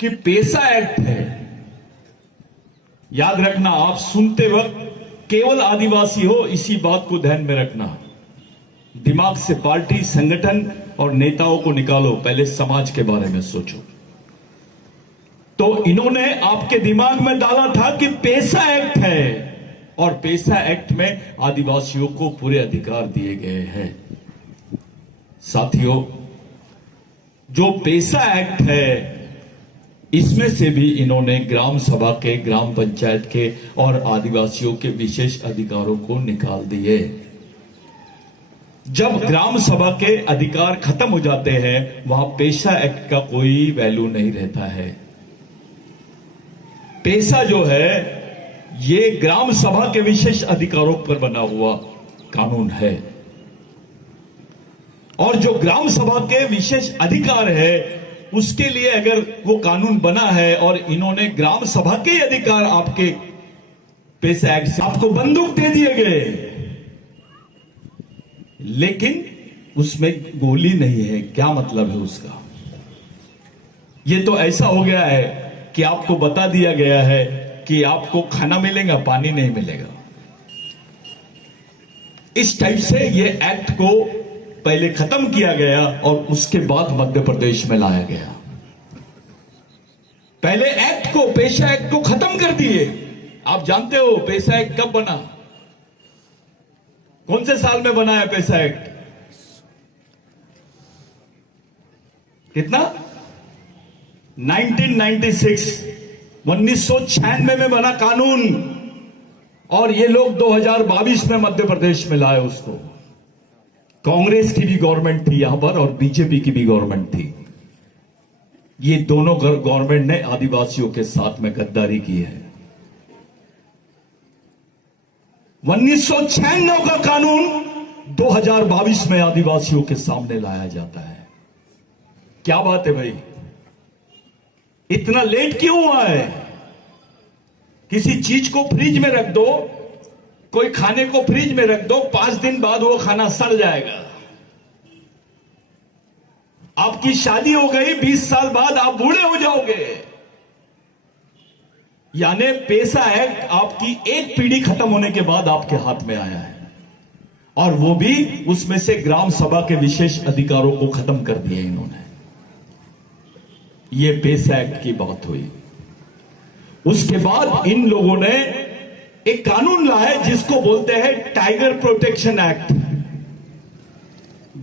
कि पेसा एक्ट है। याद रखना, आप सुनते वक्त केवल आदिवासी हो, इसी बात को ध्यान में रखना। दिमाग से पार्टी, संगठन और नेताओं को निकालो, पहले समाज के बारे में सोचो। तो इन्होंने आपके दिमाग में डाला था कि पेसा एक्ट है, और पेसा एक्ट में आदिवासियों को पूरे अधिकार दिए गए हैं। साथियों, जो पेसा एक्ट है, इसमें से भी इन्होंने ग्राम सभा के, ग्राम पंचायत के और आदिवासियों के विशेष अधिकारों को निकाल दिए। जब ग्राम सभा के अधिकार खत्म हो जाते हैं, वहां पेसा एक्ट का कोई वैल्यू नहीं रहता है। पेसा जो है, ये ग्राम सभा के विशेष अधिकारों पर बना हुआ कानून है, और जो ग्राम सभा के विशेष अधिकार है, उसके लिए अगर वो कानून बना है और इन्होंने ग्राम सभा के अधिकार आपके पेसा एक्ट से आपको बंदूक दे दिए गए, लेकिन उसमें गोली नहीं है, क्या मतलब है उसका? ये तो ऐसा हो गया है कि आपको बता दिया गया है कि आपको खाना मिलेगा, पानी नहीं मिलेगा। इस टाइप से ये एक्ट को पहले खत्म किया गया और उसके बाद मध्य प्रदेश में लाया गया। पहले एक्ट को, पेसा एक्ट को खत्म कर दिए। आप जानते हो पेसा एक्ट कब बना? कौन से साल में बना है पेसा एक्ट? कितना? 1996, 1996 में बना कानून, और ये लोग 2022 में मध्य प्रदेश में लाए उसको। कांग्रेस की भी गवर्नमेंट थी यहां पर और बीजेपी की भी गवर्नमेंट थी। ये दोनों गवर्नमेंट ने आदिवासियों के साथ में गद्दारी की है। 1996 का कानून 2022 में आदिवासियों के सामने लाया जाता है। क्या बात है भाई, इतना लेट क्यों हुआ है? किसी चीज को फ्रिज में रख दो, कोई खाने को फ्रिज में रख दो, 5 दिन बाद वो खाना सड़ जाएगा। आपकी शादी हो गई, 20 साल बाद आप बूढ़े हो जाओगे। यानी पेसा एक्ट आपकी एक पीढ़ी खत्म होने के बाद आपके हाथ में आया है, और वो भी उसमें से ग्राम सभा के विशेष अधिकारों को खत्म कर दिए इन्होंने। ये पेसा एक्ट की बात हुई। उसके बाद इन लोगों ने एक कानून लाया जिसको बोलते हैं टाइगर प्रोटेक्शन एक्ट।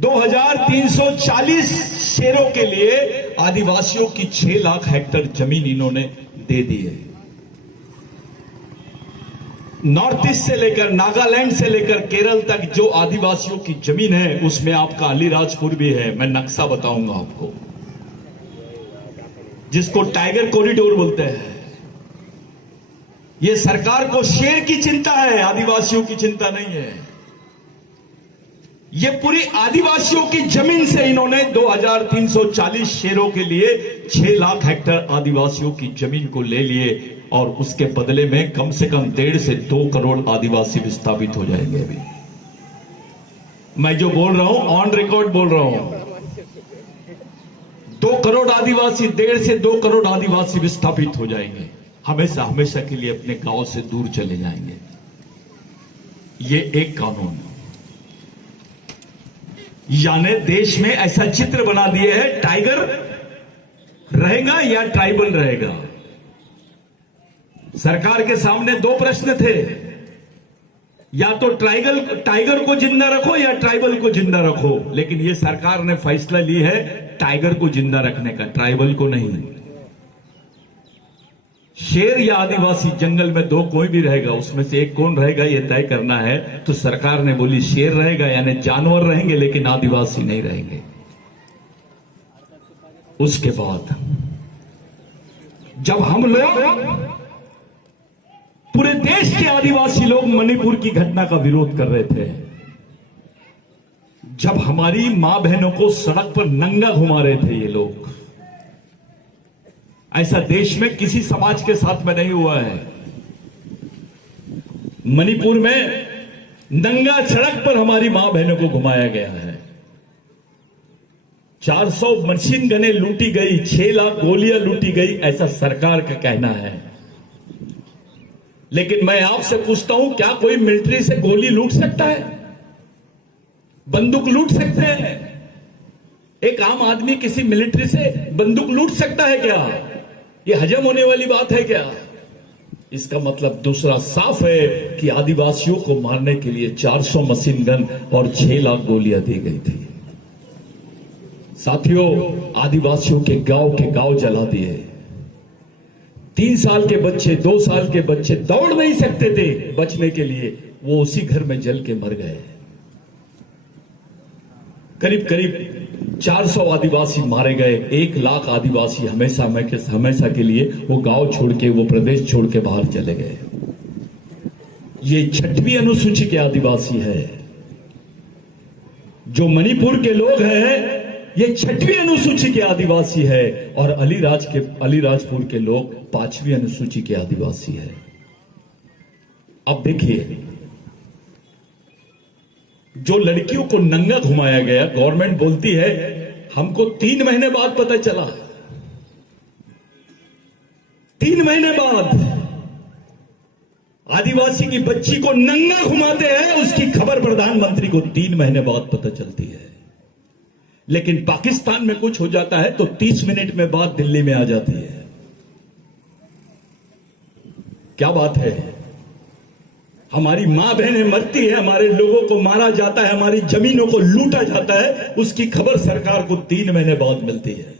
2340 शेरों के लिए आदिवासियों की 6 लाख हेक्टेयर जमीन इन्होंने दे दी है। नॉर्थ ईस्ट से लेकर, नागालैंड से लेकर केरल तक जो आदिवासियों की जमीन है, उसमें आपका अलीराजपुर भी है। मैं नक्शा बताऊंगा आपको, जिसको टाइगर कॉरिडोर बोलते हैं। ये सरकार को शेर की चिंता है, आदिवासियों की चिंता नहीं है। ये पूरी आदिवासियों की जमीन से इन्होंने 2340 शेरों के लिए 6 लाख हेक्टेयर आदिवासियों की जमीन को ले लिए, और उसके बदले में कम से कम 1.5 से 2 करोड़ आदिवासी विस्थापित हो जाएंगे। अभी मैं जो बोल रहा हूं ऑन रिकॉर्ड बोल रहा हूं। 2 करोड़ आदिवासी, 1.5 से 2 करोड़ आदिवासी विस्थापित हो जाएंगे, हमेशा हमेशा के लिए अपने गांव से दूर चले जाएंगे। ये एक कानून, यानी देश में ऐसा चित्र बना दिए है, टाइगर रहेगा या ट्राइबल रहेगा। सरकार के सामने 2 प्रश्न थे, या तो टाइगर को जिंदा रखो या ट्राइबल को जिंदा रखो। लेकिन ये सरकार ने फैसला ली है टाइगर को जिंदा रखने का, ट्राइबल को नहीं। शेर या आदिवासी, जंगल में 2 कोई भी रहेगा, उसमें से एक कौन रहेगा ये तय करना है। तो सरकार ने बोली शेर रहेगा, यानी जानवर रहेंगे, लेकिन आदिवासी नहीं रहेंगे। उसके बाद जब हम लोग, पूरे देश के आदिवासी लोग मणिपुर की घटना का विरोध कर रहे थे, जब हमारी मां बहनों को सड़क पर नंगा घुमा रहे थे ये लोग, ऐसा देश में किसी समाज के साथ में नहीं हुआ है। मणिपुर में नंगा सड़क पर हमारी मां बहनों को घुमाया गया है। 400 मशीन गनें लूटी गई, 6 लाख गोलियां लूटी गई, ऐसा सरकार का कहना है। लेकिन मैं आपसे पूछता हूं, क्या कोई मिलिट्री से गोली लूट सकता है? बंदूक लूट सकते हैं? एक आम आदमी किसी मिलिट्री से बंदूक लूट सकता है क्या? यह हजम होने वाली बात है क्या? इसका मतलब दूसरा साफ है कि आदिवासियों को मारने के लिए 400 मशीन गन और 6 लाख गोलियां दी गई थी। साथियों, आदिवासियों के गांव जला दिए। 3 साल के बच्चे, 2 साल के बच्चे दौड़ नहीं सकते थे बचने के लिए, वो उसी घर में जल के मर गए। करीब करीब 400 आदिवासी मारे गए। 1 लाख आदिवासी हमेशा के लिए वो गांव छोड़ के, वो प्रदेश छोड़ के बाहर चले गए। ये 6वीं अनुसूची के आदिवासी है। जो मणिपुर के लोग हैं, ये 6वीं अनुसूची के आदिवासी है, और अलीराजपुर के लोग 5वीं अनुसूची के आदिवासी है। अब देखिए, जो लड़कियों को नंगा घुमाया गया, गवर्नमेंट बोलती है हमको 3 महीने बाद पता चला। 3 महीने बाद आदिवासी की बच्ची को नंगा घुमाते हैं, उसकी खबर प्रधानमंत्री को 3 महीने बाद पता चलती है। लेकिन पाकिस्तान में कुछ हो जाता है तो 30 मिनट में बात दिल्ली में आ जाती है। क्या बात है? हमारी मां बहनें मरती है, हमारे लोगों को मारा जाता है, हमारी जमीनों को लूटा जाता है, उसकी खबर सरकार को 3 महीने बाद मिलती है।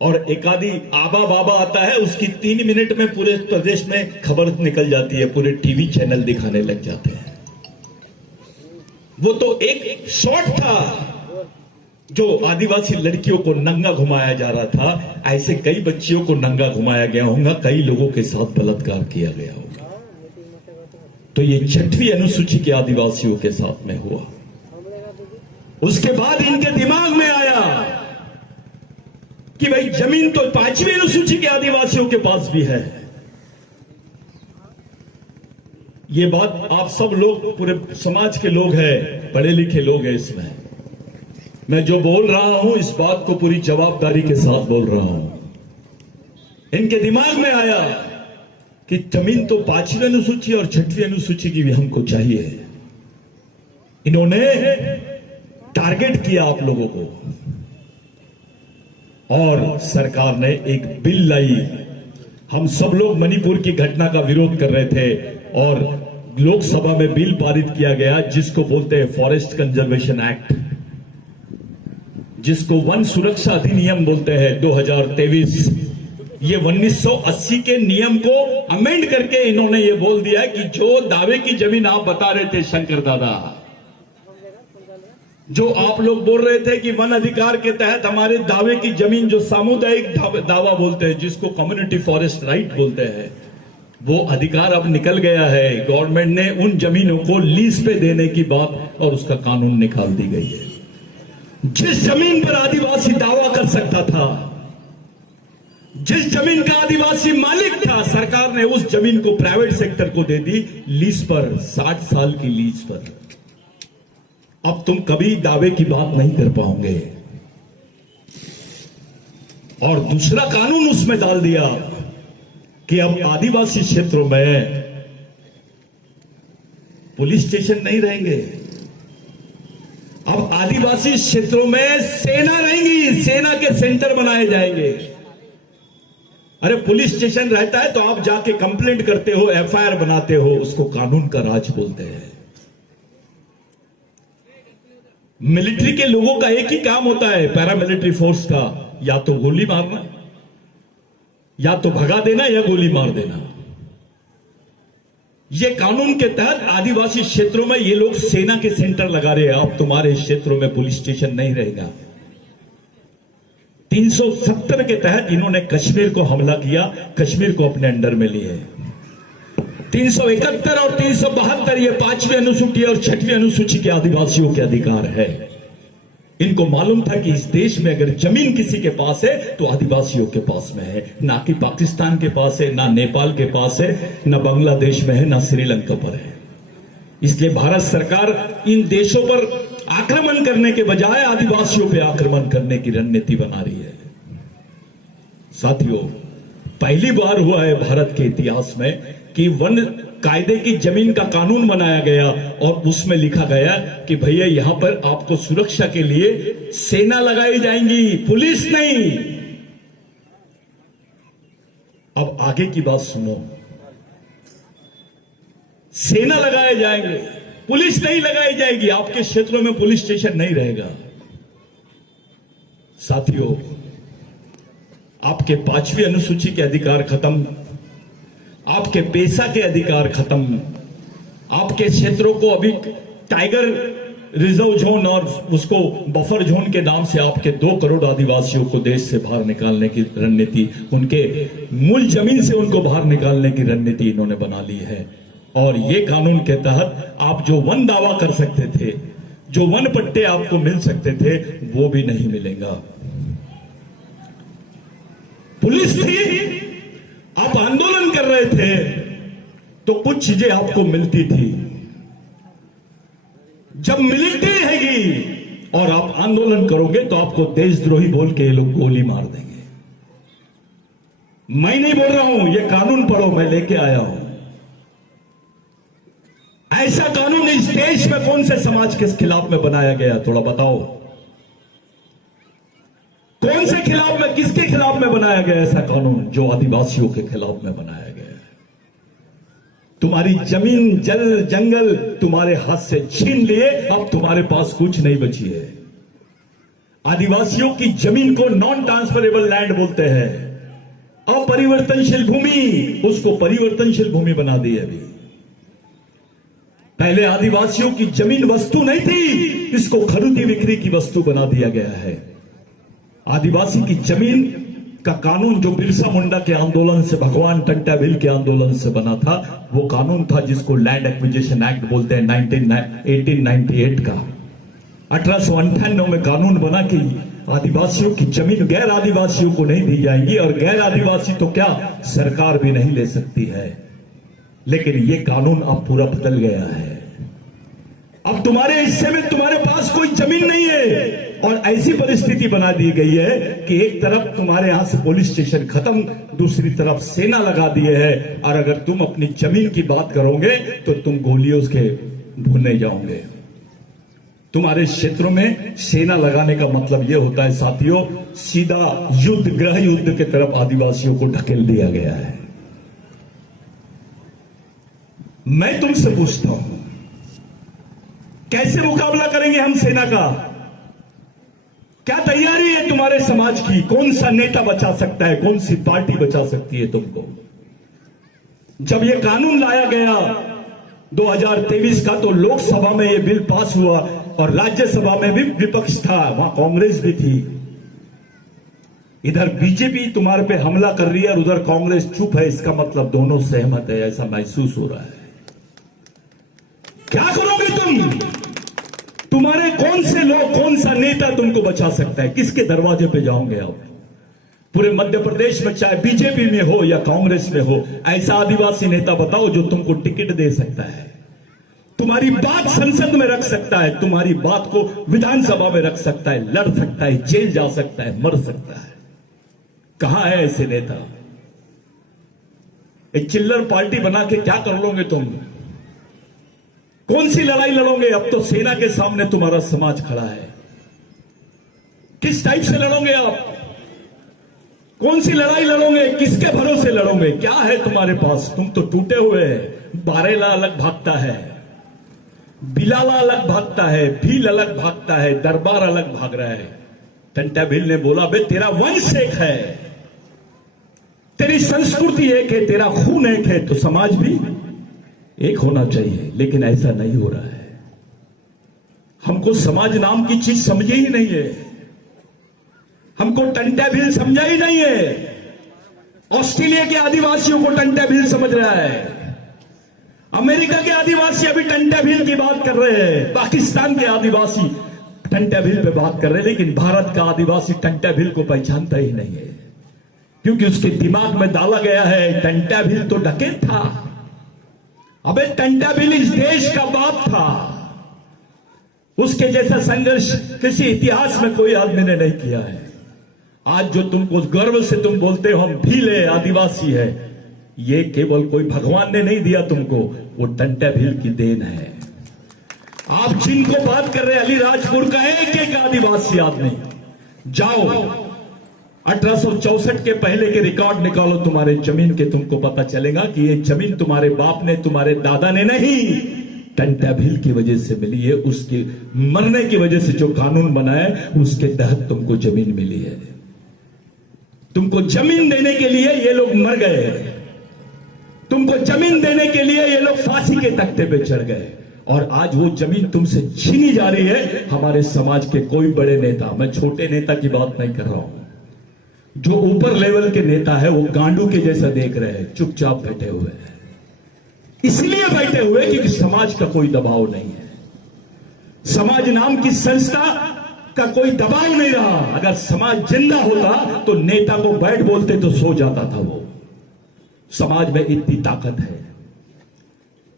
और एक आदि आबा बाबा आता है, उसकी 3 मिनट में पूरे प्रदेश में खबर निकल जाती है, पूरे टीवी चैनल दिखाने लग जाते हैं। वो तो एक शॉट था जो आदिवासी लड़कियों को नंगा घुमाया जा रहा था। ऐसे कई बच्चियों को नंगा घुमाया गया होगा, कई लोगों के साथ बलात्कार किया गया होगा। तो ये 6वीं अनुसूची के आदिवासियों के साथ में हुआ। उसके बाद इनके दिमाग में आया कि भाई जमीन तो 5वीं अनुसूची के आदिवासियों के पास भी है। ये बात आप सब लोग, पूरे समाज के लोग हैं, पढ़े लिखे लोग हैं। इसमें मैं जो बोल रहा हूं, इस बात को पूरी जवाबदारी के साथ बोल रहा हूं। इनके दिमाग में आया कि जमीन तो 5वीं अनुसूची और 6वीं अनुसूची की भी हमको चाहिए। इन्होंने टारगेट किया आप लोगों को, और सरकार ने एक बिल लाई। हम सब लोग मणिपुर की घटना का विरोध कर रहे थे, और लोकसभा में बिल पारित किया गया जिसको बोलते हैं फॉरेस्ट कंजर्वेशन एक्ट, जिसको वन सुरक्षा अधिनियम बोलते हैं 2023। ये 1980 के नियम को अमेंड करके इन्होंने ये बोल दिया कि जो दावे की जमीन आप बता रहे थे शंकर दादा, जो आप लोग बोल रहे थे कि वन अधिकार के तहत हमारे दावे की जमीन, जो सामुदायिक दावा बोलते हैं, जिसको कम्युनिटी फॉरेस्ट राइट बोलते हैं, वो अधिकार अब निकल गया है। गवर्नमेंट ने उन जमीनों को लीज पे देने की बात और उसका कानून निकाल दी गई है। जिस जमीन पर आदिवासी दावा कर सकता था, जिस जमीन का आदिवासी मालिक था, सरकार ने उस जमीन को प्राइवेट सेक्टर को दे दी लीज पर, 60 साल की लीज पर। अब तुम कभी दावे की बात नहीं कर पाओगे। और दूसरा कानून उसमें डाल दिया कि अब आदिवासी क्षेत्रों में पुलिस स्टेशन नहीं रहेंगे। अब आदिवासी क्षेत्रों में सेना रहेंगी, सेना के सेंटर बनाए जाएंगे। अरे पुलिस स्टेशन रहता है तो आप जाके कंप्लेंट करते हो, एफआईआर बनाते हो, उसको कानून का राज बोलते हैं। मिलिट्री के लोगों का एक ही काम होता है, पैरामिलिट्री फोर्स का, या तो गोली मारना, या तो भगा देना, या गोली मार देना। ये कानून के तहत आदिवासी क्षेत्रों में ये लोग सेना के सेंटर लगा रहे हैं। अब तुम्हारे क्षेत्रों में पुलिस स्टेशन नहीं रहेगा। 370 के तहत इन्होंने कश्मीर को हमला किया, कश्मीर को अपने अंडर में लिए। 371 और 372 ये 5वीं अनुसूची और 6वीं अनुसूची के आदिवासियों के अधिकार है। इनको मालूम था कि इस देश में अगर जमीन किसी के पास है तो आदिवासियों के पास में है, ना कि पाकिस्तान के पास है, ना नेपाल के पास है, ना बांग्लादेश में है, ना श्रीलंका पर है। इसलिए भारत सरकार इन देशों पर आक्रमण करने के बजाय आदिवासियों पे आक्रमण करने की रणनीति बना रही है। साथियों, पहली बार हुआ है भारत के इतिहास में कि वन कायदे की जमीन का कानून बनाया गया और उसमें लिखा गया कि भैया यहां पर आपको सुरक्षा के लिए सेना लगाई जाएंगी, पुलिस नहीं। अब आगे की बात सुनो, सेना लगाए जाएंगे, पुलिस नहीं लगाई जाएगी, आपके क्षेत्रों में पुलिस स्टेशन नहीं रहेगा। साथियों, आपके 5वीं अनुसूची के अधिकार खत्म, आपके पेशा के अधिकार खत्म, आपके क्षेत्रों को अभी टाइगर रिजर्व जोन और उसको बफर जोन के नाम से आपके 2 करोड़ आदिवासियों को देश से बाहर निकालने की रणनीति, उनके मूल जमीन से उनको बाहर निकालने की रणनीति इन्होंने बना ली है। और ये कानून के तहत आप जो वन दावा कर सकते थे, जो वन पट्टे आपको मिल सकते थे, वो भी नहीं मिलेगा। पुलिस थी, आप आंदोलन कर रहे थे तो कुछ चीजें आपको मिलती थी। जब मिलिट्री रहेगी और आप आंदोलन करोगे तो आपको देशद्रोही बोल के ये लोग गोली मार देंगे। मैं नहीं बोल रहा हूं, ये कानून पढ़ो, मैं लेके आया हूं। ऐसा कानून इस देश में कौन से समाज के खिलाफ में बनाया गया, थोड़ा बताओ। कौन से खिलाफ में, किसके खिलाफ में बनाया गया ऐसा कानून जो आदिवासियों के खिलाफ में बनाया गया है? तुम्हारी जमीन, जल, जंगल तुम्हारे हाथ से छीन लिए, अब तुम्हारे पास कुछ नहीं बची है। आदिवासियों की जमीन को नॉन ट्रांसफरेबल लैंड बोलते हैं, अपरिवर्तनशील भूमि, उसको परिवर्तनशील भूमि बना दी है अभी। पहले आदिवासियों की जमीन वस्तु नहीं थी, इसको खरीदी बिक्री की वस्तु बना दिया गया है। आदिवासी की जमीन का कानून जो बिरसा मुंडा के आंदोलन से, भगवान टंटा भिल के आंदोलन से बना था, वो कानून था जिसको लैंड एक्विजिशन एक्ट बोलते हैं, 1898 का। 1898 में कानून बना कि आदिवासियों की जमीन गैर आदिवासियों को नहीं दी जाएगी, और गैर आदिवासी तो क्या, सरकार भी नहीं ले सकती है। लेकिन ये कानून अब पूरा बदल गया है। अब तुम्हारे हिस्से में तुम्हारे पास कोई जमीन नहीं है, और ऐसी परिस्थिति बना दी गई है कि एक तरफ तुम्हारे यहां से पुलिस स्टेशन खत्म, दूसरी तरफ सेना लगा दिए है, और अगर तुम अपनी जमीन की बात करोगे तो तुम गोलियों के भूने जाओगे। तुम्हारे क्षेत्रों में सेना लगाने का मतलब यह होता है साथियों, सीधा युद्ध, गृह युद्ध की तरफ आदिवासियों को ढकेल दिया गया है। मैं तुमसे पूछता हूं, कैसे मुकाबला करेंगे हम सेना का? क्या तैयारी है तुम्हारे समाज की? कौन सा नेता बचा सकता है, कौन सी पार्टी बचा सकती है तुमको? जब यह कानून लाया गया 2023 का, तो लोकसभा में यह बिल पास हुआ और राज्यसभा में भी विपक्ष था, वहां कांग्रेस भी थी। इधर बीजेपी तुम्हारे पे हमला कर रही है और उधर कांग्रेस चुप है, इसका मतलब दोनों सहमत है, ऐसा महसूस हो रहा है। क्या करोगे तुम? तुम्हारे कौन से लोग, कौन सा नेता तुमको बचा सकता है? किसके दरवाजे पे जाओगे आप? पूरे मध्य प्रदेश में चाहे बीजेपी में हो या कांग्रेस में हो, ऐसा आदिवासी नेता बताओ जो तुमको टिकट दे सकता है, तुम्हारी बात संसद में रख सकता है, तुम्हारी बात को विधानसभा में रख सकता है, लड़ सकता है, जेल जा सकता है, मर सकता है। कहां है ऐसे नेता? एक चिल्लर पार्टी बना के क्या कर लोगे तुम? कौन सी लड़ाई लड़ोगे? अब तो सेना के सामने तुम्हारा समाज खड़ा है। किस टाइप से लड़ोगे आप? कौन सी लड़ाई लड़ोगे? किसके भरोसे लड़ोगे? क्या है तुम्हारे पास? तुम तो टूटे हुए हैं। बारेला अलग भागता है, बिलाला अलग भागता है, भील अलग भागता है, दरबार अलग भाग रहा है। टंटा भील ने बोला, बे तेरा वंश एक है, तेरी संस्कृति एक है, तेरा खून एक है, तो समाज भी एक होना चाहिए। लेकिन ऐसा नहीं हो रहा है। हमको समाज नाम की चीज समझे ही नहीं है, हमको टंटा भील समझा ही नहीं है। ऑस्ट्रेलिया के आदिवासियों को टंटा भील समझ रहा है, अमेरिका के आदिवासी अभी टंटा भील की बात कर रहे हैं, पाकिस्तान के आदिवासी टंटा भील पे बात कर रहे हैं, लेकिन भारत का आदिवासी टंटा भील को पहचानता ही नहीं है, क्योंकि उसके दिमाग में डाला गया है टंटा भील तो डकैत था। अबे टंटा भील इस देश का बाप था, उसके जैसा संघर्ष किसी इतिहास में कोई आदमी ने नहीं किया है। आज जो तुमको गर्व से तुम बोलते हो हम भील आदिवासी है, ये केवल कोई भगवान ने नहीं दिया तुमको, वो टंटा भील की देन है। आप जिनको बात कर रहे हैं अलीराजपुर का एक एक आदिवासी आदमी, जाओ 1864 के पहले के रिकॉर्ड निकालो तुम्हारे जमीन के, तुमको पता चलेगा कि ये जमीन तुम्हारे बाप ने, तुम्हारे दादा ने नहीं, टंटा भील की वजह से मिली है। उसके मरने की वजह से जो कानून बनाया उसके तहत तुमको जमीन मिली है। तुमको जमीन देने के लिए ये लोग मर गए, तुमको जमीन देने के लिए ये लोग फांसी के तख्ते पे चढ़ गए, और आज वो जमीन तुमसे छीनी जा रही है। हमारे समाज के कोई बड़े नेता, मैं छोटे नेता की बात नहीं कर रहा हूं, जो ऊपर लेवल के नेता है वो गांडू के जैसा देख रहे हैं, चुपचाप बैठे हुए हैं। इसलिए बैठे हुए कि समाज का कोई दबाव नहीं है, समाज नाम की संस्था का कोई दबाव नहीं रहा। अगर समाज जिंदा होता तो नेता को बैठ बोलते तो सो जाता था वो। समाज में इतनी ताकत है।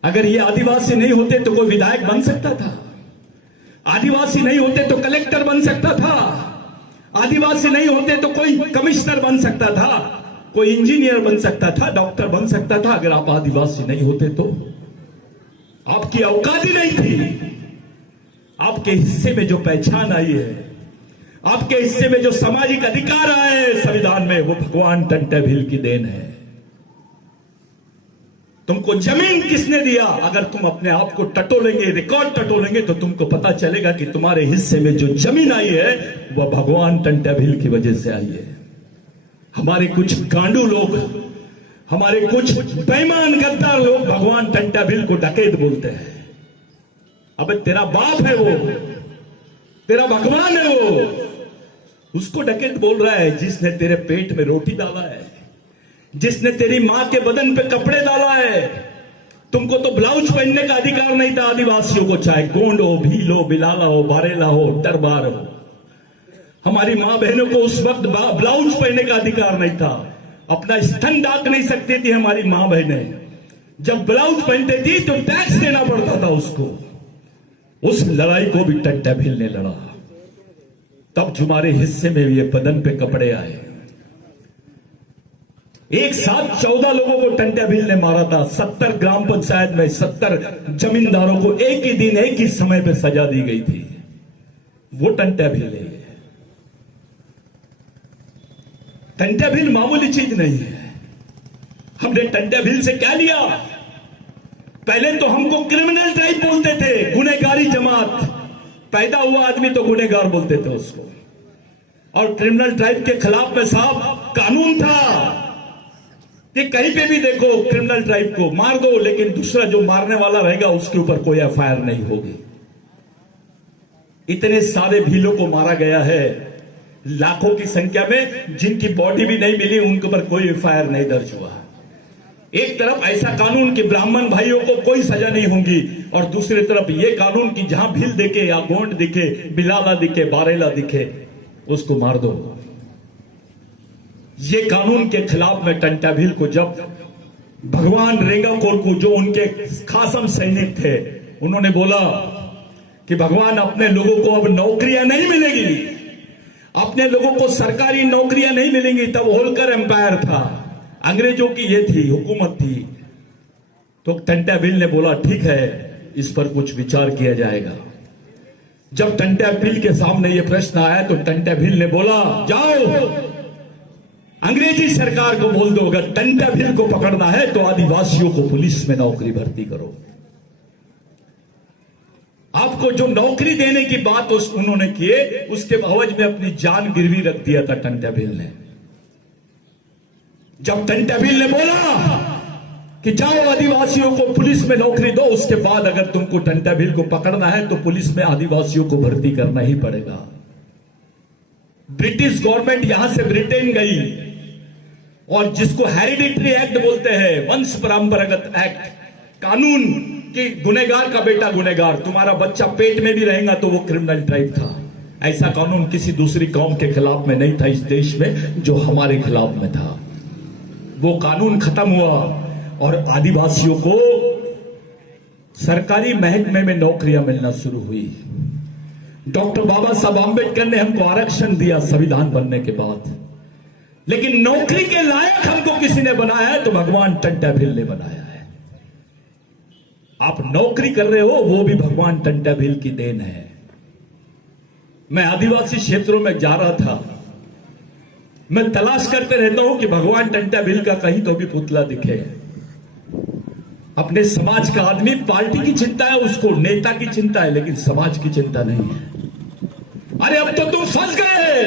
अगर ये आदिवासी नहीं होते तो कोई विधायक बन सकता था, आदिवासी नहीं होते तो कलेक्टर बन सकता था, आदिवासी नहीं होते तो कोई कमिश्नर बन सकता था, कोई इंजीनियर बन सकता था, डॉक्टर बन सकता था। अगर आप आदिवासी नहीं होते तो आपकी औकात ही नहीं थी। आपके हिस्से में जो पहचान आई है, आपके हिस्से में जो सामाजिक अधिकार आए संविधान में, वो भगवान टंटा भील की देन है। तुमको जमीन किसने दिया? अगर तुम अपने आप को टटोलेंगे, रिकॉर्ड टटोलेंगे, तो तुमको पता चलेगा कि तुम्हारे हिस्से में जो जमीन आई है वह भगवान टंटा भील की वजह से आई है। हमारे कुछ गांडू लोग, हमारे कुछ बेईमान गद्दार लोग भगवान टंटा भील को डकैत बोलते हैं। अबे तेरा बाप है वो, तेरा भगवान है वो, उसको डकैत बोल रहा है जिसने तेरे पेट में रोटी डाला है, जिसने तेरी मां के बदन पे कपड़े डाला है। तुमको तो ब्लाउज पहनने का अधिकार नहीं था आदिवासियों को, चाहे गोंड हो, भील हो, बिलाला हो, बारेला हो, दरबार हो। हमारी मां बहनों को उस वक्त ब्लाउज पहनने का अधिकार नहीं था, अपना स्तन ढाक नहीं सकती थी हमारी मां बहनें। जब ब्लाउज पहनती थी तो टैक्स देना पड़ता था उसको। उस लड़ाई को भी टंटा भील ने लड़ा, तब तुम्हारे हिस्से में ये बदन पे कपड़े आए। एक साथ 14 लोगों को टंटा भील ने मारा था। 70 ग्राम पंचायत में 70 जमींदारों को एक ही दिन, एक ही समय पे सजा दी गई थी। वो टंटा भील है। टंटा भील मामूली चीज नहीं है। हमने टंटा भील से क्या लिया? पहले तो हमको क्रिमिनल ट्राइब बोलते थे, गुनहगारी जमात। पैदा हुआ आदमी तो गुनहगार बोलते थे उसको, और क्रिमिनल ट्राइब के खिलाफ में साहब कानून था कि कहीं पे भी देखो क्रिमिनल ट्राइब को मार दो, लेकिन दूसरा जो मारने वाला रहेगा उसके ऊपर कोई एफआईआर नहीं होगी। इतने सारे भीलों को मारा गया है, लाखों की संख्या में, जिनकी बॉडी भी नहीं मिली उनके ऊपर कोई एफआईआर नहीं दर्ज हुआ। एक तरफ ऐसा कानून कि ब्राह्मण भाइयों को कोई सजा नहीं होगी, और दूसरी तरफ ये कानून कि जहां भील दिखे या गोंड दिखे, बिलाला दिखे, बारेला दिखे, उसको मार दो। ये कानून के खिलाफ में टंटा भील को जब भगवान रेंगाकोर को, जो उनके खासम सैनिक थे, उन्होंने बोला कि भगवान अपने लोगों को अब नौकरियां नहीं मिलेगी, अपने लोगों को सरकारी नौकरियां नहीं मिलेंगी। तब होलकर एम्पायर था, अंग्रेजों की ये थी, हुकूमत थी। तो टंटा भील ने बोला ठीक है, इस पर कुछ विचार किया जाएगा। जब टंटा भील के सामने ये प्रश्न आया तो टंटा भील ने बोला, जाओ अंग्रेजी सरकार को बोल दो, अगर टंटा भील को पकड़ना है तो आदिवासियों को पुलिस में नौकरी भर्ती करो। आपको जो नौकरी देने की बात उन्होंने किए, उसके एवज में अपनी जान गिरवी रख दिया था टंटा भील ने। जब टंटा भील ने बोला कि जाओ आदिवासियों को पुलिस में नौकरी दो, उसके बाद अगर तुमको टंटा भील को पकड़ना है तो पुलिस में आदिवासियों को भर्ती करना ही पड़ेगा। ब्रिटिश गवर्नमेंट यहां से ब्रिटेन गई, और जिसको हेरिडिटरी एक्ट बोलते हैं, वंश परंपरागत एक्ट, कानून कि गुनहगार का बेटा गुनहगार, तुम्हारा बच्चा पेट में भी रहेगा तो वो क्रिमिनल ट्राइब था। ऐसा कानून किसी दूसरी कौम के खिलाफ में नहीं था इस देश में, जो हमारे खिलाफ में था। वो कानून खत्म हुआ और आदिवासियों को सरकारी महकमे में नौकरियां मिलना शुरू हुई। डॉक्टर बाबा साहब आंबेडकर ने हमको आरक्षण दिया संविधान बनने के बाद, लेकिन नौकरी के लायक हमको किसी ने बनाया है तो भगवान टंटा भिल ने बनाया है। आप नौकरी कर रहे हो वो भी भगवान टंटा भिल की देन है। मैं आदिवासी क्षेत्रों में जा रहा था, मैं तलाश करते रहता हूं कि भगवान टंटा भिल का कहीं तो भी पुतला दिखे। अपने समाज का आदमी, पार्टी की चिंता है उसको, नेता की चिंता है, लेकिन समाज की चिंता नहीं है। अरे अब तो तुम फंस गए,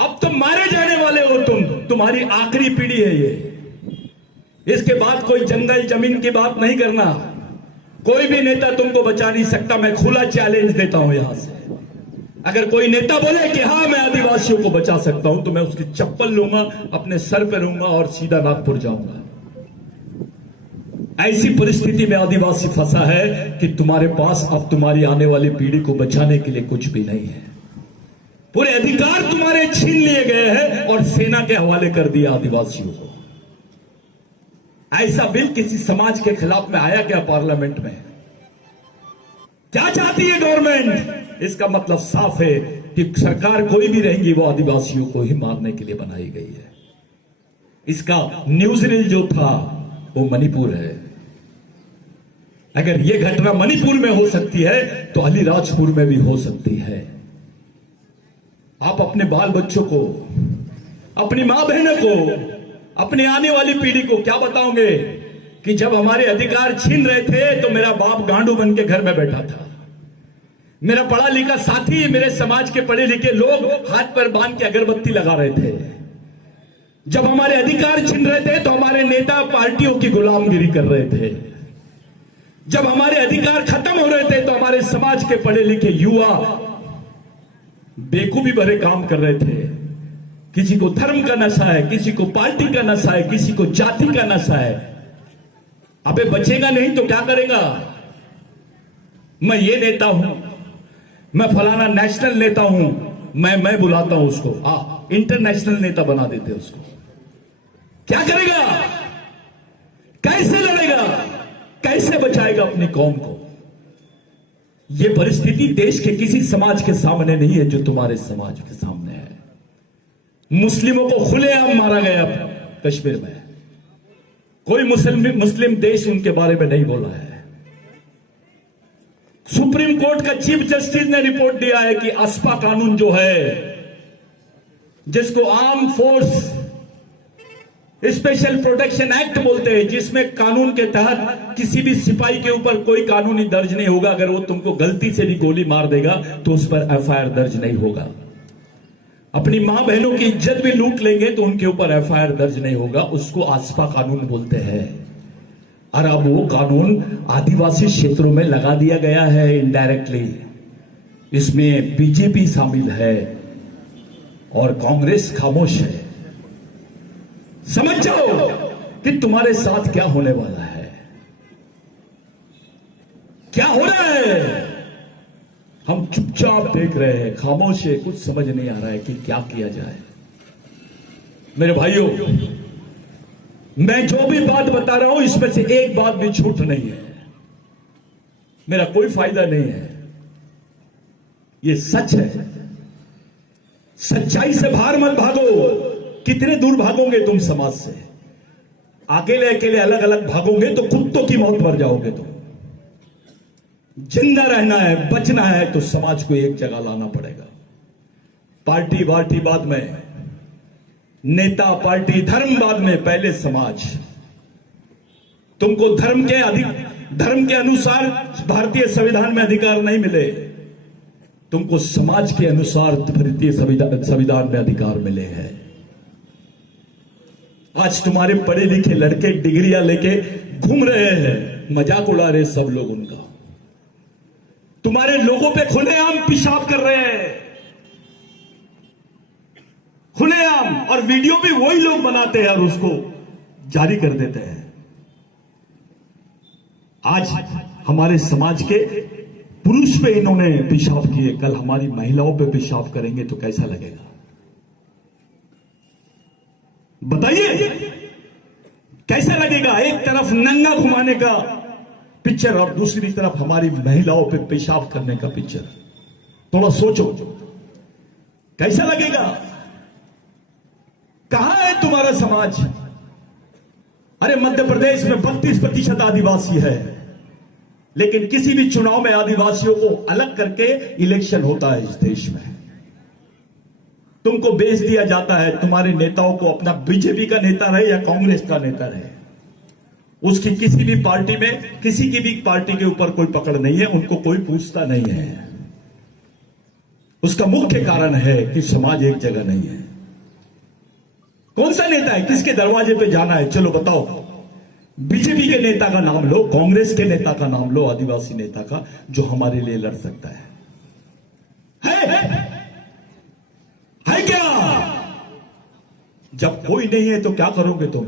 अब तो मारे जाने वाले हो तुम, तुम्हारी आखिरी पीढ़ी है ये। इसके बाद कोई जंगल जमीन की बात नहीं करना, कोई भी नेता तुमको बचा नहीं सकता। मैं खुला चैलेंज देता हूं यहां से, अगर कोई नेता बोले कि हां मैं आदिवासियों को बचा सकता हूं, तो मैं उसकी चप्पल लूंगा, अपने सर पे लूंगा और सीधा नागपुर जाऊंगा। ऐसी परिस्थिति में आदिवासी फंसा है कि तुम्हारे पास अब तुम्हारी आने वाली पीढ़ी को बचाने के लिए कुछ भी नहीं है। पूरे अधिकार तुम्हारे छीन लिए गए हैं और सेना के हवाले कर दिया आदिवासियों को। ऐसा बिल किसी समाज के खिलाफ में आया क्या पार्लियामेंट में? क्या चाहती है गवर्नमेंट? इसका मतलब साफ है कि सरकार कोई भी रहेगी वो आदिवासियों को ही मारने के लिए बनाई गई है। इसका न्यूज रील जो था वो मणिपुर है। अगर यह घटना मणिपुर में हो सकती है तो अलीराजपुर में भी हो सकती है। आप अपने बाल बच्चों को, अपनी मां बहनों को, अपनी आने वाली पीढ़ी को क्या बताओगे कि जब हमारे अधिकार छीन रहे थे तो मेरा बाप गांडू बन के घर में बैठा था, मेरा पढ़ा लिखा साथी, मेरे समाज के पढ़े लिखे लोग हाथ पर बांध के अगरबत्ती लगा रहे थे। जब हमारे अधिकार छीन रहे थे तो हमारे नेता पार्टियों की गुलामगिरी कर रहे थे। जब हमारे अधिकार खत्म हो रहे थे तो हमारे समाज के पढ़े लिखे युवा बेकूफी भरे काम कर रहे थे। किसी को धर्म का नशा है, किसी को पार्टी का नशा है, किसी को जाति का नशा है। अबे बचेगा नहीं तो क्या करेगा? मैं ये नेता हूं, मैं फलाना नेशनल नेता हूं, मैं बुलाता हूं उसको, इंटरनेशनल नेता बना देते उसको। क्या करेगा? कैसे लड़ेगा? कैसे बचाएगा अपनी कौम को? यह परिस्थिति देश के किसी समाज के सामने नहीं है जो तुम्हारे समाज के सामने है। मुस्लिमों को खुलेआम मारा गया कश्मीर में, कोई मुस्लिम देश उनके बारे में नहीं बोला है। सुप्रीम कोर्ट का चीफ जस्टिस ने रिपोर्ट दिया है कि अस्पा कानून जो है, जिसको arm force special protection act बोलते हैं, जिसमें कानून के तहत किसी भी सिपाही के ऊपर कोई कानूनी दर्ज नहीं होगा। अगर वो तुमको गलती से भी गोली मार देगा तो उस पर एफआईआर दर्ज नहीं होगा। अपनी मां बहनों की इज्जत भी लूट लेंगे तो उनके ऊपर एफआईआर दर्ज नहीं होगा। उसको आस्पा कानून बोलते हैं। और अब वो कानून आदिवासी क्षेत्रों में लगा दिया गया है इनडायरेक्टली। इसमें बीजेपी शामिल है और कांग्रेस खामोश है। समझ जाओ कि तुम्हारे साथ क्या होने वाला है, क्या हो रहा है। हम चुपचाप देख रहे हैं, खामोश है, कुछ समझ नहीं आ रहा है कि क्या किया जाए। मेरे भाइयों, मैं जो भी बात बता रहा हूं इसमें से एक बात भी झूठ नहीं है, मेरा कोई फायदा नहीं है, ये सच है। सच्चाई से बाहर मत भागो। कितने दूर भागोगे तुम समाज से? अकेले अकेले अलग अलग भागोगे तो कुत्तों की मौत मर जाओगे तुम। जिंदा रहना है, बचना है तो समाज को एक जगह लाना पड़ेगा। पार्टी वार्टी बाद में, नेता पार्टी धर्म बाद में, पहले समाज। तुमको धर्म के अनुसार भारतीय संविधान में अधिकार नहीं मिले, तुमको समाज के अनुसार भारतीय संविधान में अधिकार मिले हैं। आज तुम्हारे पढ़े लिखे लड़के डिग्रियां लेके घूम रहे हैं, मजाक उड़ा रहे सब लोग उनका। तुम्हारे लोगों पे खुलेआम पेशाब कर रहे हैं, खुलेआम, और वीडियो भी वही लोग बनाते हैं और उसको जारी कर देते हैं। आज हमारे समाज के पुरुष पे इन्होंने पेशाब किए, कल हमारी महिलाओं पे पेशाब करेंगे तो कैसा लगेगा? बताइए कैसा लगेगा? एक तरफ नंगा घुमाने का पिक्चर और दूसरी तरफ हमारी महिलाओं पे पेशाब करने का पिक्चर। थोड़ा सोचो कैसा लगेगा? कहां है तुम्हारा समाज? अरे मध्य प्रदेश में 32% आदिवासी है, लेकिन किसी भी चुनाव में आदिवासियों को अलग करके इलेक्शन होता है इस देश में। तुमको बेच दिया जाता है, तुम्हारे नेताओं को, अपना बीजेपी का नेता रहे या कांग्रेस का नेता रहे, उसकी किसी भी पार्टी में, किसी की भी पार्टी के ऊपर कोई पकड़ नहीं है, उनको कोई पूछता नहीं है। उसका मुख्य कारण है कि समाज एक जगह नहीं है। कौन सा नेता है, किसके दरवाजे पे जाना है? चलो बताओ, बीजेपी के नेता का नाम लो, कांग्रेस के नेता का नाम लो, आदिवासी नेता का, जो हमारे लिए लड़ सकता है क्या? जब कोई नहीं है तो क्या करोगे तुम?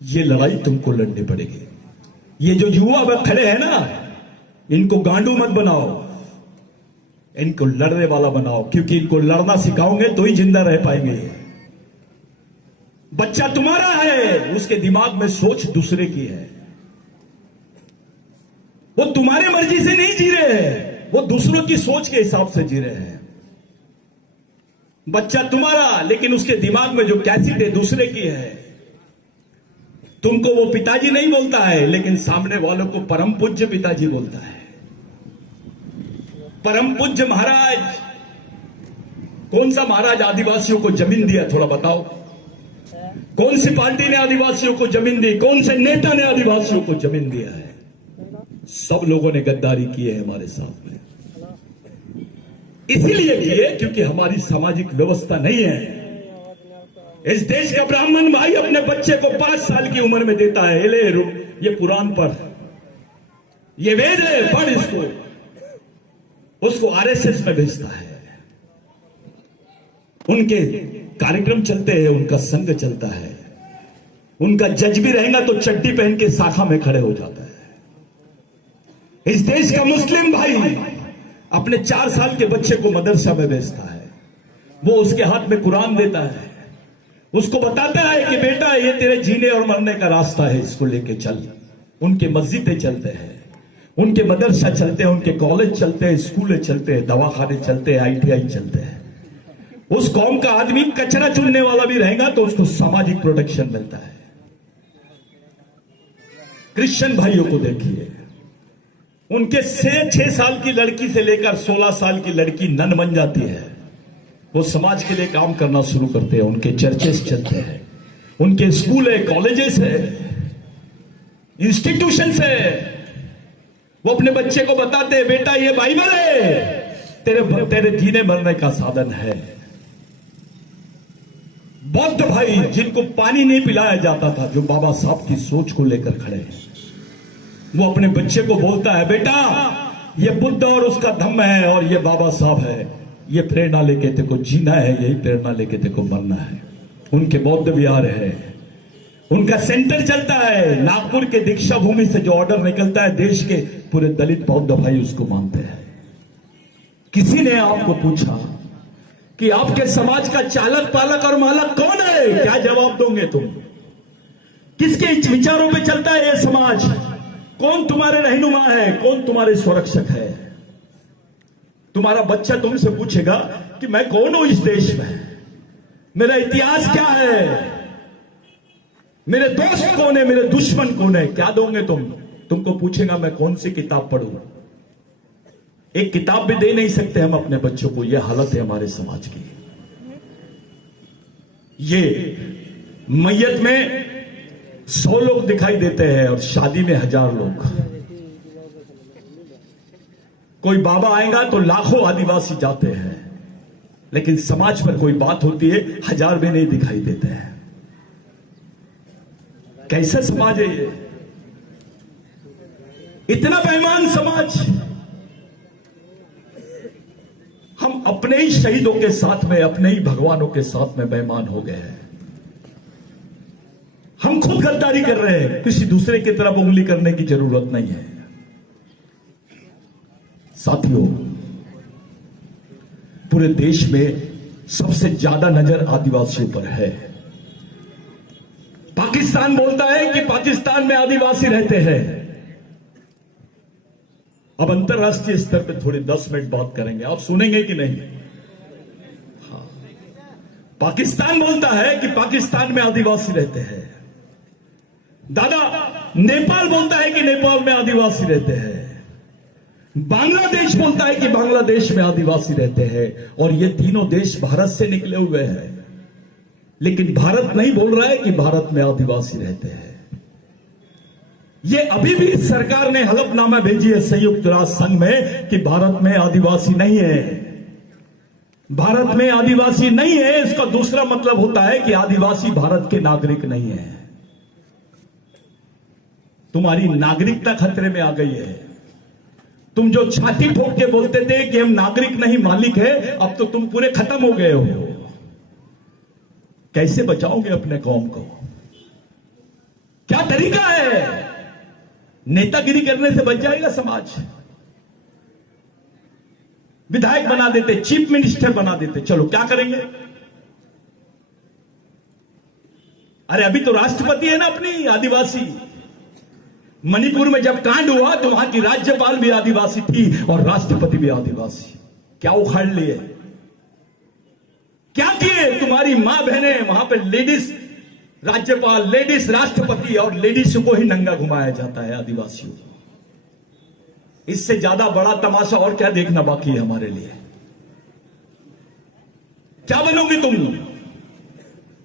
ये लड़ाई तुमको लड़नी पड़ेगी। ये जो युवा वह खड़े हैं ना, इनको गांडू मत बनाओ, इनको लड़ने वाला बनाओ, क्योंकि इनको लड़ना सिखाओगे तो ही जिंदा रह पाएंगे। बच्चा तुम्हारा है, उसके दिमाग में सोच दूसरे की है, वो तुम्हारे मर्जी से नहीं जी रहे हैं, वो दूसरों की सोच के हिसाब से जी रहे हैं। बच्चा तुम्हारा, लेकिन उसके दिमाग में जो कैसेट है दूसरे की है। तुमको वो पिताजी नहीं बोलता है, लेकिन सामने वालों को परम पूज्य पिताजी बोलता है। परम पूज्य महाराज, कौन सा महाराज आदिवासियों को जमीन दिया? थोड़ा बताओ, कौन सी पार्टी ने आदिवासियों को जमीन दी? कौन से नेता ने आदिवासियों को जमीन दिया है? सब लोगों ने गद्दारी की है हमारे साथ में। इसीलिए की है क्योंकि हमारी सामाजिक व्यवस्था नहीं है। इस देश का ब्राह्मण भाई अपने बच्चे को 5 साल की उम्र में देता है, ले ये पुराण पढ़, ये वेद है, पढ़ इसको, उसको आरएसएस में भेजता है। उनके कार्यक्रम चलते हैं, उनका संघ चलता है, उनका जज भी रहेगा तो चड्डी पहन के शाखा में खड़े हो जाता है। इस देश का मुस्लिम भाई अपने 4 साल के बच्चे को मदरसा में भेजता है, वो उसके हाथ में कुरान देता है, उसको बताता है कि बेटा ये तेरे जीने और मरने का रास्ता है, इसको लेके चल। उनके मस्जिदें चलते हैं, उनके मदरसा चलते हैं, उनके कॉलेज चलते हैं, स्कूलें चलते हैं, दवाखाने चलते हैं, आईटीआई चलते हैं। उस कौम का आदमी कचरा चुनने वाला भी रहेगा तो उसको सामाजिक प्रोटेक्शन मिलता है। क्रिश्चियन भाइयों को देखिए, उनके 6 साल की लड़की से लेकर 16 साल की लड़की नन बन जाती है, वो समाज के लिए काम करना शुरू करते हैं, उनके चर्चेस चलते हैं, उनके स्कूल है, कॉलेजेस है, इंस्टीट्यूशंस है। वो अपने बच्चे को बताते हैं बेटा ये बाइबल है, तेरे जीने मरने का साधन है। बौद्ध भाई जिनको पानी नहीं पिलाया जाता था, जो बाबा साहब की सोच को लेकर खड़े हैं, वो अपने बच्चे को बोलता है बेटा ये बुद्ध और उसका धम्म है और ये बाबा साहब है, ये प्रेरणा लेके तेरे को जीना है, यही प्रेरणा लेके तेरे को मरना है। उनके बौद्ध विहार है, उनका सेंटर चलता है। नागपुर के दीक्षा भूमि से जो ऑर्डर निकलता है, देश के पूरे दलित बौद्ध भाई उसको मानते हैं। किसी ने आपको पूछा कि आपके समाज का चालक पालक और मालक कौन है, क्या जवाब दोगे तुम? किसके विचारों पे चलता है यह समाज? कौन तुम्हारे रहनुमा है, कौन तुम्हारे सुरक्षक है? तुम्हारा बच्चा तुमसे पूछेगा कि मैं कौन हूं इस देश में, मेरा इतिहास क्या है, मेरे दोस्त कौन है, मेरे दुश्मन कौन है? क्या दोगे तुम? तुमको पूछेगा मैं कौन सी किताब पढ़ूं। एक किताब भी दे नहीं सकते हम अपने बच्चों को। यह हालत है हमारे समाज की। ये मैयत में 100 लोग दिखाई देते हैं और शादी में 1000 लोग। कोई बाबा आएगा तो लाखों आदिवासी जाते हैं, लेकिन समाज पर कोई बात होती है 1000 भी नहीं दिखाई देते हैं। कैसा समाज है ये? इतना बेईमान समाज। हम अपने ही शहीदों के साथ में, अपने ही भगवानों के साथ में बेईमान हो गए हैं। हम खुद गद्दारी कर रहे हैं, किसी दूसरे की तरफ उंगली करने की जरूरत नहीं है। साथियों, पूरे देश में सबसे ज्यादा नजर आदिवासियों पर है। पाकिस्तान बोलता है कि पाकिस्तान में आदिवासी रहते हैं। अब अंतरराष्ट्रीय स्तर पे थोड़ी 10 मिनट बात करेंगे, आप सुनेंगे कि नहीं? हाँ, पाकिस्तान बोलता है कि पाकिस्तान में आदिवासी रहते हैं। दादा, नेपाल बोलता है कि नेपाल में आदिवासी रहते हैं। बांग्लादेश बोलता है कि बांग्लादेश में आदिवासी रहते हैं। और ये तीनों देश भारत से निकले हुए हैं, लेकिन भारत नहीं बोल रहा है कि भारत में आदिवासी रहते हैं। ये अभी भी सरकार ने हलफनामा भेजी है संयुक्त राष्ट्र संघ में कि भारत में आदिवासी नहीं है। भारत में आदिवासी नहीं है, इसका दूसरा मतलब होता है कि आदिवासी भारत के नागरिक नहीं है। तुम्हारी नागरिकता खतरे में आ गई है। तुम जो छाती ठोक के बोलते थे कि हम नागरिक नहीं मालिक है, अब तो तुम पूरे खत्म हो गए हो। कैसे बचाओगे अपने कौम को? क्या तरीका है? नेतागिरी करने से बच जाएगा समाज? विधायक बना देते, चीफ मिनिस्टर बना देते, चलो क्या करेंगे? अरे अभी तो राष्ट्रपति है ना अपनी आदिवासी। मणिपुर में जब कांड हुआ तो वहां की राज्यपाल भी आदिवासी थी और राष्ट्रपति भी आदिवासी। क्या उखाड़ लिए? क्या किए? तुम्हारी मां बहने वहां पे लेडीज राज्यपाल, लेडीज राष्ट्रपति और लेडीज को ही नंगा घुमाया जाता है आदिवासियों को। इससे ज्यादा बड़ा तमाशा और क्या देखना बाकी है हमारे लिए? क्या बनोगे तुम?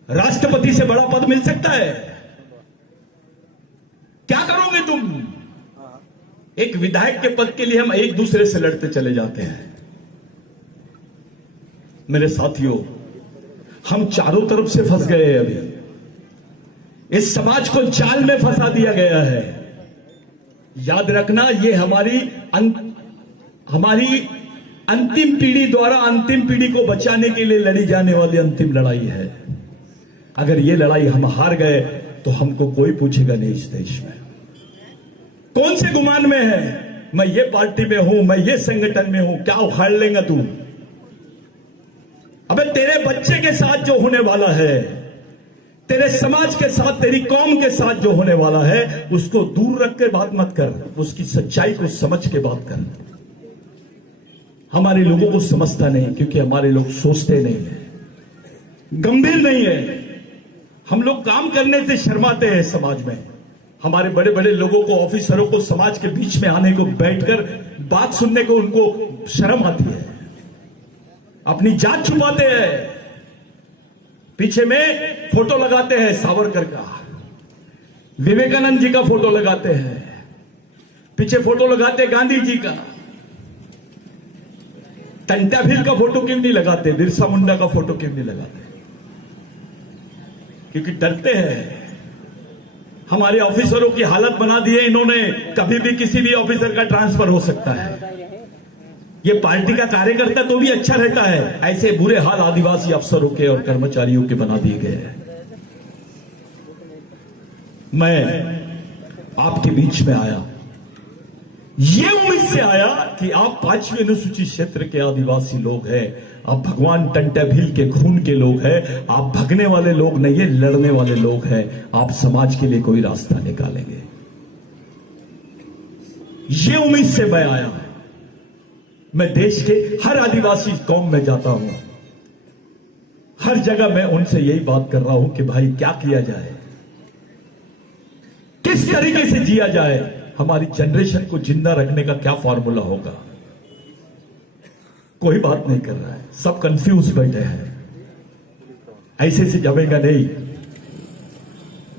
राष्ट्रपति से बड़ा पद मिल सकता है? क्या करोगे तुम? एक विधायक के पद के लिए हम एक दूसरे से लड़ते चले जाते हैं। मेरे साथियों, हम चारों तरफ से फंस गए हैं। अभी इस समाज को जाल में फंसा दिया गया है। याद रखना, ये हमारी अंतिम पीढ़ी द्वारा अंतिम पीढ़ी को बचाने के लिए लड़ी जाने वाली अंतिम लड़ाई है। अगर ये लड़ाई हम हार गए तो हमको कोई पूछेगा नहीं इस देश में। कौन से गुमान में है? मैं ये पार्टी में हूं, मैं ये संगठन में हूं, क्या उखाड़ लेगा तू? अबे तेरे बच्चे के साथ जो होने वाला है, तेरे समाज के साथ, तेरी कौम के साथ जो होने वाला है, उसको दूर रख के बात मत कर, उसकी सच्चाई को समझ के बात कर। हमारे लोगों को समझता नहीं, क्योंकि हमारे लोग सोचते नहीं है, गंभीर नहीं है। हम लोग काम करने से शर्माते हैं समाज में। हमारे बड़े बड़े लोगों को, ऑफिसरों को समाज के बीच में आने को, बैठकर बात सुनने को उनको शर्म आती है, अपनी जात छुपाते हैं। पीछे में फोटो लगाते हैं सावरकर का, विवेकानंद जी का फोटो लगाते हैं, पीछे फोटो लगाते हैं गांधी जी का। टंटा भील का फोटो क्यों नहीं लगाते? बिरसा मुंडा का फोटो क्यों नहीं लगाते? क्योंकि डरते हैं। हमारे ऑफिसरों की हालत बना दी है इन्होंने, कभी भी किसी भी ऑफिसर का ट्रांसफर हो सकता है। ये पार्टी का कार्यकर्ता तो भी अच्छा रहता है, ऐसे बुरे हाल आदिवासी अफसरों के और कर्मचारियों के बना दिए गए हैं। मैं आपके बीच में आया, ये उम्मीद से आया कि आप 5वीं अनुसूचित क्षेत्र के आदिवासी लोग हैं, आप भगवान टंटा भील के खून के लोग हैं, आप भगने वाले लोग नहीं है, लड़ने वाले लोग हैं। आप समाज के लिए कोई रास्ता निकालेंगे, ये उम्मीद से मैं आया। मैं देश के हर आदिवासी कौम में जाता हूं, हर जगह मैं उनसे यही बात कर रहा हूं कि भाई क्या किया जाए, किस तरीके से जिया जाए, हमारी जनरेशन को जिंदा रखने का क्या फॉर्मूला होगा। कोई बात नहीं कर रहा है, सब कंफ्यूज बैठे हैं। ऐसे से जमेगा नहीं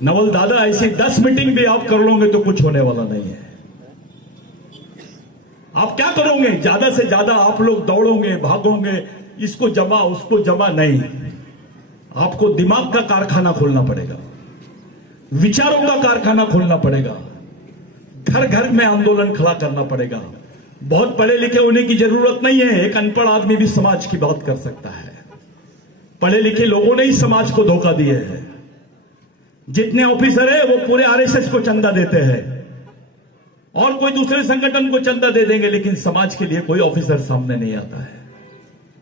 नवल दादा, ऐसी 10 मीटिंग भी आप कर लोगे तो कुछ होने वाला नहीं है। आप क्या करोगे? ज्यादा से ज्यादा आप लोग दौड़ोगे, भागोगे, इसको जमा उसको जमा, नहीं। आपको दिमाग का कारखाना खोलना पड़ेगा, विचारों का कारखाना खोलना पड़ेगा, घर घर में आंदोलन खड़ा करना पड़ेगा। बहुत पढ़े लिखे होने की जरूरत नहीं है, एक अनपढ़ आदमी भी समाज की बात कर सकता है। पढ़े लिखे लोगों ने ही समाज को धोखा दिया है। जितने ऑफिसर है वो पूरे आरएसएस को चंदा देते हैं और कोई दूसरे संगठन को चंदा दे देंगे, लेकिन समाज के लिए कोई ऑफिसर सामने नहीं आता है।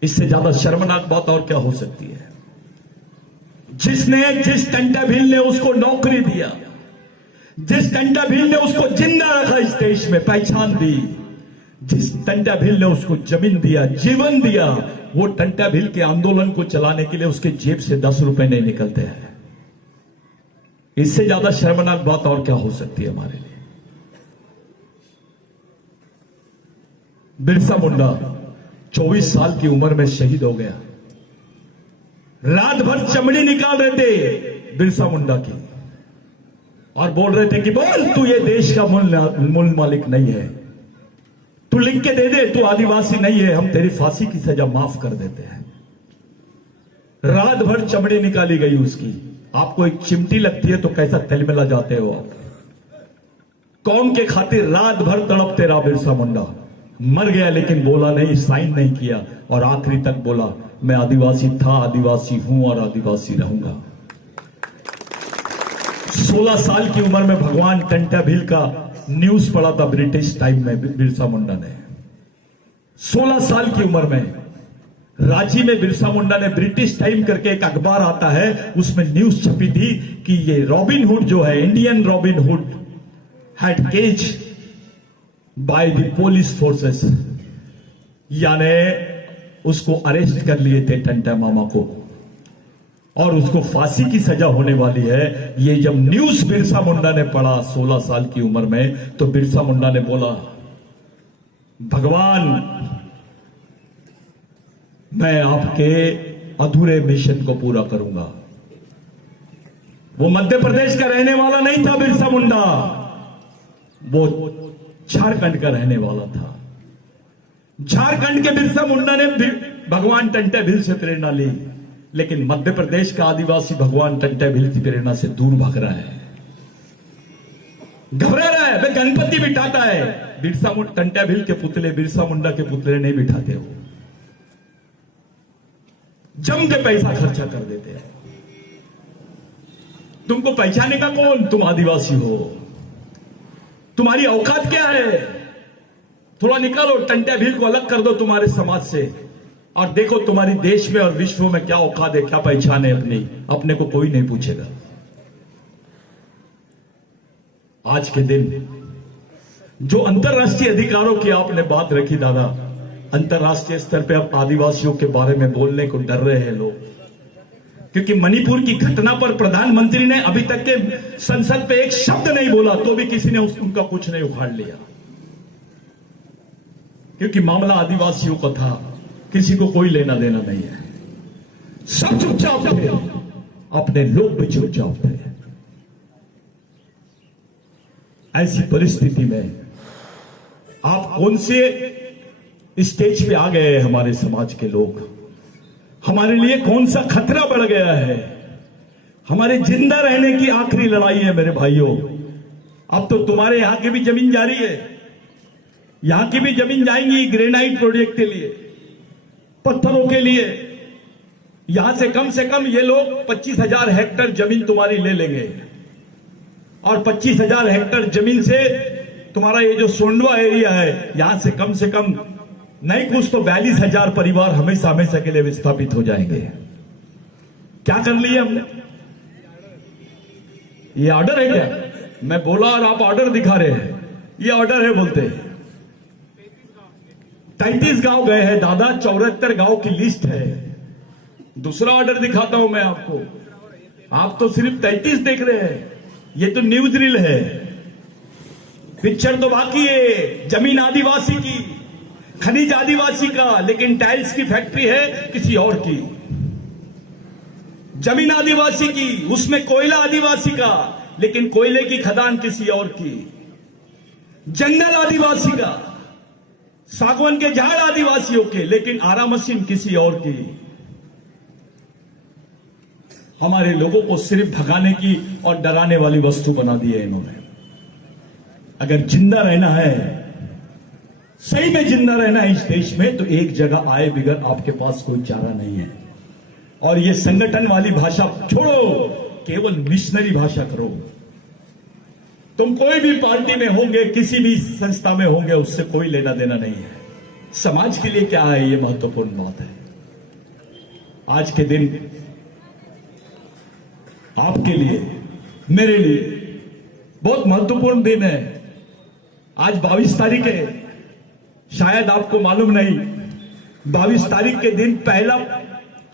इससे ज्यादा शर्मनाक बात और क्या हो सकती है? जिस टंटा भील ने उसको नौकरी दिया, जिस टंटा भील ने उसको जिंदा रखा, इस देश में पहचान दी, जिस टंटा भील ने उसको जमीन दिया, जीवन दिया, वो टंटा भील के आंदोलन को चलाने के लिए उसके जेब से 10 रुपए नहीं निकलते हैं। इससे ज्यादा शर्मनाक बात और क्या हो सकती है हमारे लिए। बिरसा मुंडा 24 साल की उम्र में शहीद हो गया। रात भर चमड़ी निकाल रहे थे बिरसा मुंडा की और बोल रहे थे कि बोल, तू ये देश का मूल मालिक नहीं है, तू लिख के दे दे, तू आदिवासी नहीं है, हम तेरी फांसी की सजा माफ कर देते हैं। रात भर चमड़ी निकाली गई उसकी। आपको एक चिमटी लगती है तो कैसा तिलमिला जाते हो आप। कौन के खातिर रात भर तड़पते रहा बिरसा मुंडा। मर गया लेकिन बोला नहीं, साइन नहीं किया और आखिरी तक बोला मैं आदिवासी था, आदिवासी हूं और आदिवासी रहूंगा। 16 साल की उम्र में भगवान टंटा भील का न्यूज पढ़ा था ब्रिटिश टाइम में बिरसा मुंडा ने। 16 साल की उम्र में रांची में बिरसा मुंडा ने ब्रिटिश टाइम करके एक अखबार आता है, उसमें न्यूज छपी थी कि ये रॉबिन हुड जो है, Indian Robin Hood had cage by the police forces, यानी उसको अरेस्ट कर लिए थे टंटा मामा को और उसको फांसी की सजा होने वाली है। ये जब न्यूज बिरसा मुंडा ने पढ़ा 16 साल की उम्र में, तो बिरसा मुंडा ने बोला भगवान मैं आपके अधूरे मिशन को पूरा करूंगा। वो मध्य प्रदेश का रहने वाला नहीं था बिरसा मुंडा, वो झारखंड का रहने वाला था। झारखंड के बिरसा मुंडा ने भगवान टंटा भील से प्रेरणा ली, लेकिन मध्य प्रदेश का आदिवासी भगवान टंटा भील की प्रेरणा से दूर भाग रहा है, घबरा रहा है। वे गणपति बिठाता है, बिरसा टंटा भील के पुतले बिरसा मुंडा के पुतले नहीं बिठाते हो, जम के पैसा खर्चा कर देते हैं। तुमको पहचाने का कौन? तुम आदिवासी हो, तुम्हारी औकात क्या है? थोड़ा निकालो, टंटा भील को अलग कर दो तुम्हारे समाज से और देखो तुम्हारी देश में और विश्व में क्या औकात है, क्या पहचान है अपनी। अपने को कोई नहीं पूछेगा। आज के दिन जो अंतरराष्ट्रीय अधिकारों की आपने बात रखी दादा, अंतरराष्ट्रीय स्तर पे अब आदिवासियों के बारे में बोलने को डर रहे हैं लोग, क्योंकि मणिपुर की घटना पर प्रधानमंत्री ने अभी तक के संसद पे एक शब्द नहीं बोला, तो भी किसी ने उनका कुछ नहीं उखाड़ लिया, क्योंकि मामला आदिवासियों का था, किसी को कोई लेना देना नहीं है। सब चुपचाप थे, अपने लोग भी चुपचाप थे। ऐसी परिस्थिति में आप कौन से स्टेज पे आ गए हैं? हमारे समाज के लोग, हमारे लिए कौन सा खतरा बढ़ गया है? हमारे जिंदा रहने की आखिरी लड़ाई है मेरे भाइयों। अब तो तुम्हारे यहां की भी जमीन जा रही है, यहां की भी जमीन जाएंगी ग्रेनाइट प्रोजेक्ट के लिए, पत्थरों के लिए। यहां से कम ये लोग 25,000 हेक्टेयर जमीन तुम्हारी ले लेंगे और 25,000 हेक्टेयर जमीन से तुम्हारा ये जो सोंडवा एरिया है, यहां से कम नहीं कुछ तो 42,000 परिवार हमेशा के लिए विस्थापित हो जाएंगे। क्या कर लिए हमने? ये ऑर्डर है क्या? मैं बोला और आप ऑर्डर दिखा रहे हैं। ये ऑर्डर है बोलते हैं। 33 गांव गए हैं दादा, 74 गांव की लिस्ट है। दूसरा ऑर्डर दिखाता हूं मैं आपको। आप तो सिर्फ 33 देख रहे हैं, ये तो न्यूज रील है। पिक्चर तो बाकी है। जमीन आदिवासी की, खनिज आदिवासी का, लेकिन टाइल्स की फैक्ट्री है किसी और की। जमीन आदिवासी की, उसमें कोयला आदिवासी का, लेकिन कोयले की खदान किसी और की। जंगल आदिवासी का, सागवान के झाड़ आदिवासियों के, लेकिन आरा मशीन किसी और की। हमारे लोगों को सिर्फ भगाने की और डराने वाली वस्तु बना दी है इन्होंने। अगर जिंदा रहना है, सही में जिंदा रहना है इस देश में, तो एक जगह आए बिगर आपके पास कोई चारा नहीं है। और ये संगठन वाली भाषा छोड़ो, केवल मिशनरी भाषा करो। तुम कोई भी पार्टी में होंगे, किसी भी संस्था में होंगे, उससे कोई लेना देना नहीं है। समाज के लिए क्या है, ये महत्वपूर्ण बात है। आज के दिन आपके लिए, मेरे लिए बहुत महत्वपूर्ण दिन है। आज 22 तारीख है, शायद आपको मालूम नहीं, 22 तारीख के दिन पहला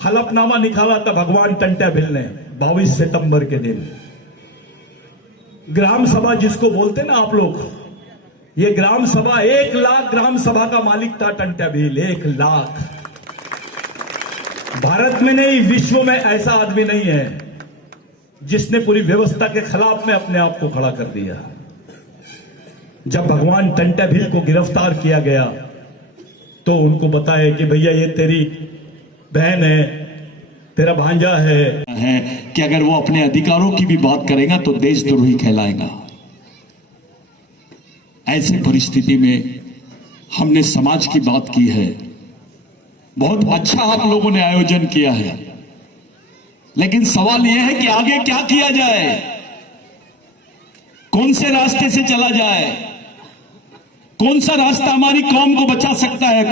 हलफनामा निकाला था भगवान टंट्या भिल ने, 22 सितंबर के दिन। ग्राम सभा जिसको बोलते ना आप लोग, ये ग्राम सभा 1 लाख ग्राम सभा का मालिक था टंट्या भिल, 1 लाख। भारत में नहीं, विश्व में ऐसा आदमी नहीं है जिसने पूरी व्यवस्था के खिलाफ में अपने आप को खड़ा कर दिया। जब भगवान टंट्या भिल को गिरफ्तार किया गया तो उनको बताया कि भैया ये तेरी बहन है, तेरा भांजा है कि अगर वो अपने अधिकारों की भी बात करेगा तो देशद्रोही कहलाएगा। ऐसे परिस्थिति में हमने समाज की बात की है। बहुत अच्छा आप लोगों ने आयोजन किया है, लेकिन सवाल यह है कि आगे क्या किया जाए, कौन से रास्ते से चला जाए, कौन सा रास्ता हमारी कौम को बचा सकता है।